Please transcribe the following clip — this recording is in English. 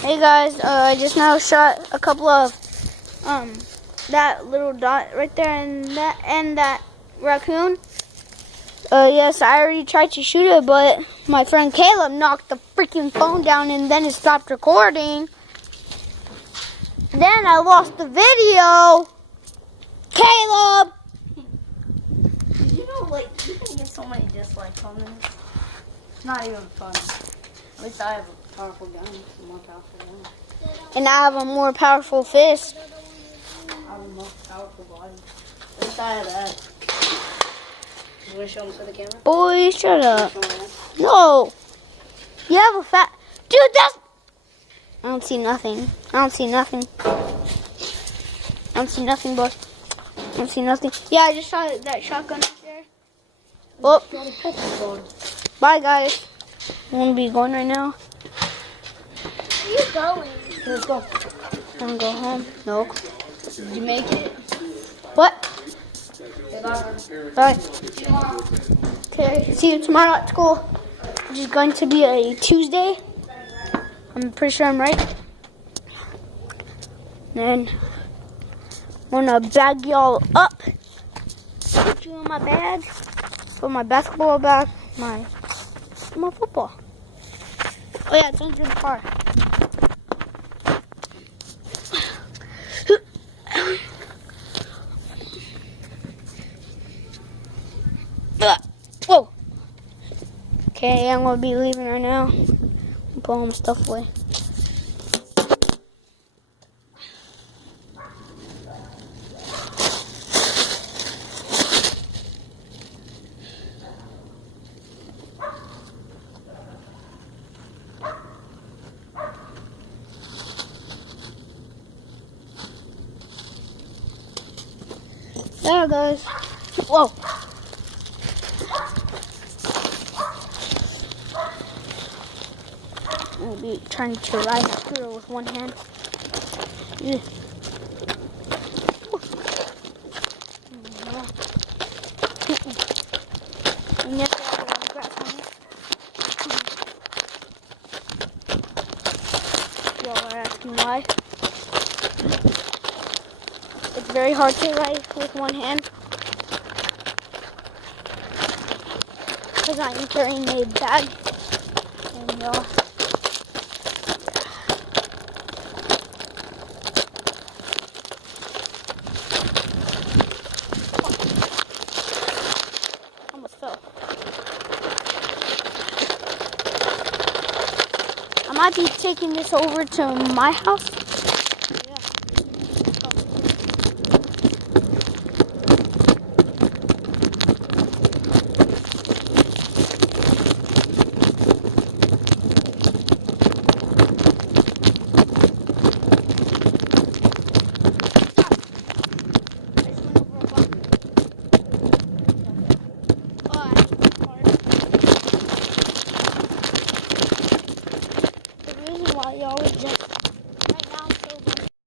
Hey guys, I just now shot a couple of that little dot right there and that raccoon. Yes, I already tried to shoot it, but my friend Caleb knocked the freaking phone down and then it stopped recording. Then I lost the video. Caleb! Did you know, like, you can get so many dislikes on this? It's not even fun. At least I have a powerful gun, a more powerful gun. And I have a more powerful fist. I have a more powerful body. At least I have that. You want to show them for the camera? Boy, shut up. Show them No. You have a fat... Dude, that's... I don't see nothing. I don't see nothing. I don't see nothing, boy. I don't see nothing. Yeah, I just shot that shotgun right there. Oh. Bye, guys. I'm going to be going right now. Where are you going? Let's go. I'm going to go home. No. Did you make it? What? Okay, Bye. Okay, see you tomorrow at school. Which is going to be a Tuesday. I'm pretty sure I'm right. Then I'm gonna bag y'all up. Put you in my bag. Put my basketball bag. My football. Oh yeah, it's under the car. Whoa. Okay, I'm gonna be leaving right now. Put all my stuff away. There it goes. Whoa. I'll be trying to ride a scooter with one hand. Yeah. And yes, I have a grass on it. Y'all are asking why. It's very hard to ride with one hand because I am carrying a bag. And y'all. I might be taking this over to my house. Yeah.